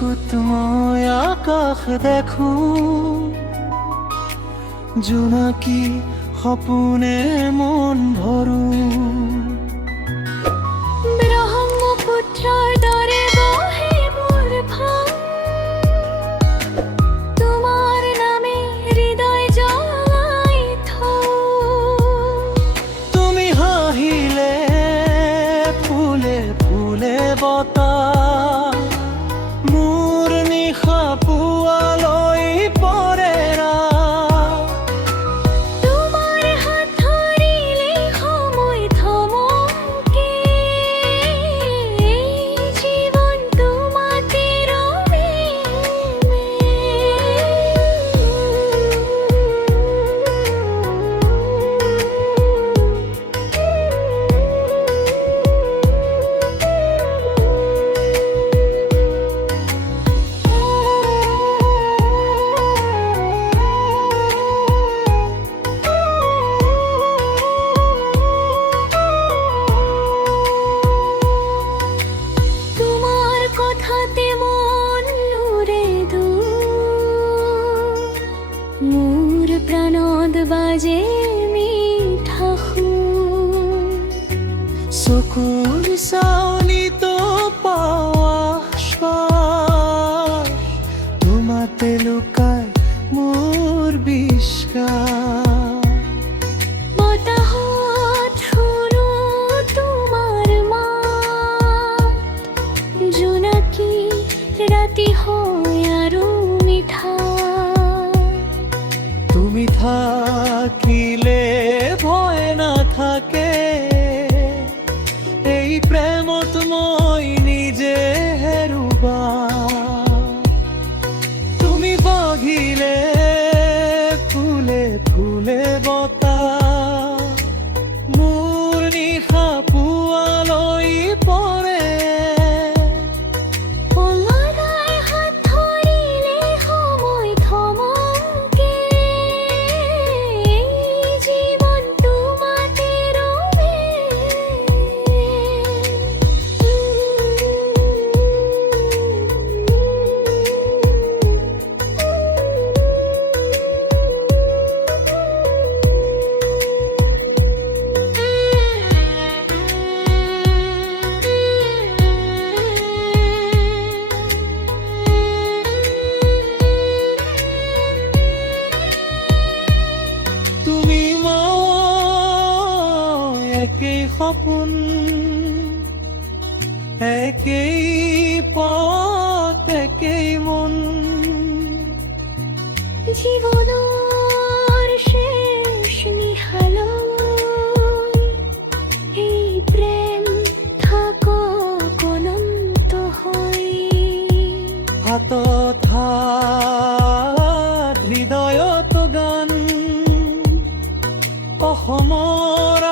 মুকুটময় আকাশ দেখো, জোনাকী সপোনে মন ভৰো। ব্ৰহ্মপুত্ৰৰ দৰে বহে মোৰ ভাৱ, তোমাৰ নামে হৃদয় জ্বলাই থওঁ। তুমি হাঁহিলে ফুলে ফুলে বতাহ, মোৰ নিশা পুৱালৈ পৰে ৰাত। তোমাৰ হাত ধৰিলে সময় থমকে, জীৱন তোমাতে ৰমে। তোমাৰ কথাতে মন উৰে দূৰ, মোৰ প্ৰাণত বাজে মিঠা সুৰ। চকুৰ চাৱনিত পাৱা শ্বাস, তোমাতে লুকাই মোৰ বিশ্বাস। বতাহত শুনো তোমাৰ মাত, জোনাকী ৰাতি হয় আৰু মিঠা। তুমি থাকিলে ভয় নাথাকে, এই প্ৰেমত মই নিজে হেৰুবা। তুমি বহিলে ফুলে ফুলে বতাহ, মোৰ নিশা পুৱালৈ পৰে। কমলাই হাত ধৰিলে সময় থমকে, জীৱন তোমাতে ৰমে। তুমি মই একেই সপোন, একেই পথ একেই মন। জীৱনৰ শেষ নিশালৈ এই প্ৰেম থাকক অনন্ত হৈ। হাতত হাত হৃদয়ত গান, অসমৰ